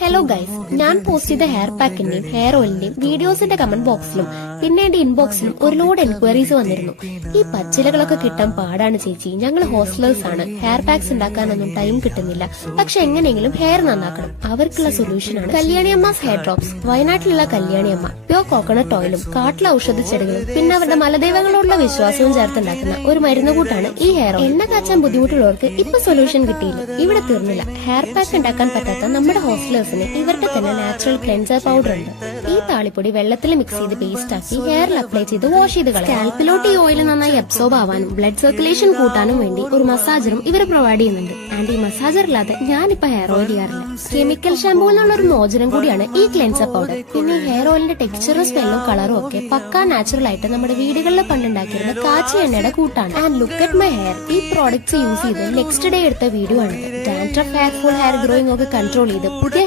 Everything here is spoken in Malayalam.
ഹലോ ഗൈസ്, ഞാൻ പോസ്റ്റ് ചെയ്ത ഹെയർ പാക്കിന്റെയും ഹെയർ ഓയിലിന്റെയും വീഡിയോസിന്റെ കമന്റ് ബോക്സിലും പിന്നെ എന്റെ ഇൻബോക്സിലും ഒരു ലോഡ് എൻക്വയറീസ് വന്നിരുന്നു. ഈ പച്ചിലകളൊക്കെ കിട്ടാൻ പാടാണ് ചേച്ചി, ഞങ്ങൾ ഹോസ്റ്റലേഴ്സ് ആണ്, ഹെയർ പാക്സ് ഉണ്ടാക്കാനൊന്നും ടൈം കിട്ടുന്നില്ല, പക്ഷെ എങ്ങനെയെങ്കിലും ഹെയർ നന്നാക്കണം. അവർക്കുള്ള സൊല്യൂഷൻ ആണ് കല്യാണിയമ്മാസ് ഹെയർ ഡ്രോപ്സ്. വയനാട്ടിലുള്ള കല്യാണിയമ്മ പ്യോർ കോക്കനട്ട് ഓയിലും കാട്ടിലെ ഔഷധ ചെടികളും പിന്നെ അവരുടെ മലദൈവങ്ങളോടുള്ള വിശ്വാസവും ചേർത്തുണ്ടാക്കുന്ന ഒരു മരുന്നുകൂട്ടാണ് ഈ ഹെയർ ഓയിൽ. എണ്ണ കാച്ചാൻ ബുദ്ധിമുട്ടുള്ളവർക്ക് ഇപ്പൊ സൊല്യൂഷൻ കിട്ടിയില്ല. ഇവിടെ തീർന്നില്ല. ഹെയർ പാക്ക് ഉണ്ടാക്കാൻ പറ്റാത്ത നമ്മുടെ ഹോസ്റ്റലേഴ്സിന് ഇവരുടെ തന്നെ നാച്ചുറൽ ക്ലെൻസർ പൗഡർ ഉണ്ട്. ഈ താളിപ്പൊടി വെള്ളത്തിൽ മിക്സ് ചെയ്ത് പേസ്റ്റ് ആക്കി ഹെയറിൽ അപ്ലൈ ചെയ്ത് വാഷ് ചെയ്ത് കളയാം. സ്കാൽപ്പിലോട്ട് ഈ ഓയിൽ നന്നായി അബ്സോർബ് ആവാനും ബ്ലഡ് സർക്കുലേഷൻ കൂട്ടാനും വേണ്ടി ഒരു മസാജറും ഇവർ പ്രൊവൈഡ് ചെയ്യുന്നുണ്ട്. ആൻഡ് ഈ മസാജർ ഇല്ലാതെ ഞാനിപ്പോ ഹെയർ ഓയിൽ ചെയ്യാറില്ല. കെമിക്കൽ ഷാമ്പൂ എന്നുള്ള ഒരു മോചനം കൂടിയാണ് ഈ ക്ലെൻസർ പൗഡർ. പിന്നെ ഹെയർ ഓയിലിന്റെ ടെക്സ്ചറും സ്മെല്ലും കളറും ഒക്കെ പക്കാ നാച്ചുറൽ ആയിട്ട് നമ്മുടെ വീടുകളിൽ പണ്ടുണ്ടാക്കിയിരുന്ന കാച്ചി എണ്ണയുടെ കൂട്ടാണ്. And look at my hair. ഈ പ്രോഡക്ട്സ് യൂസ് ചെയ്ത് നെക്സ്റ്റ് ഡേ എടുത്ത വീഡിയോ ആണ്. Dandruff, hair fall, hair growing ഒക്കെ കൺട്രോൾ ചെയ്ത് പുതിയ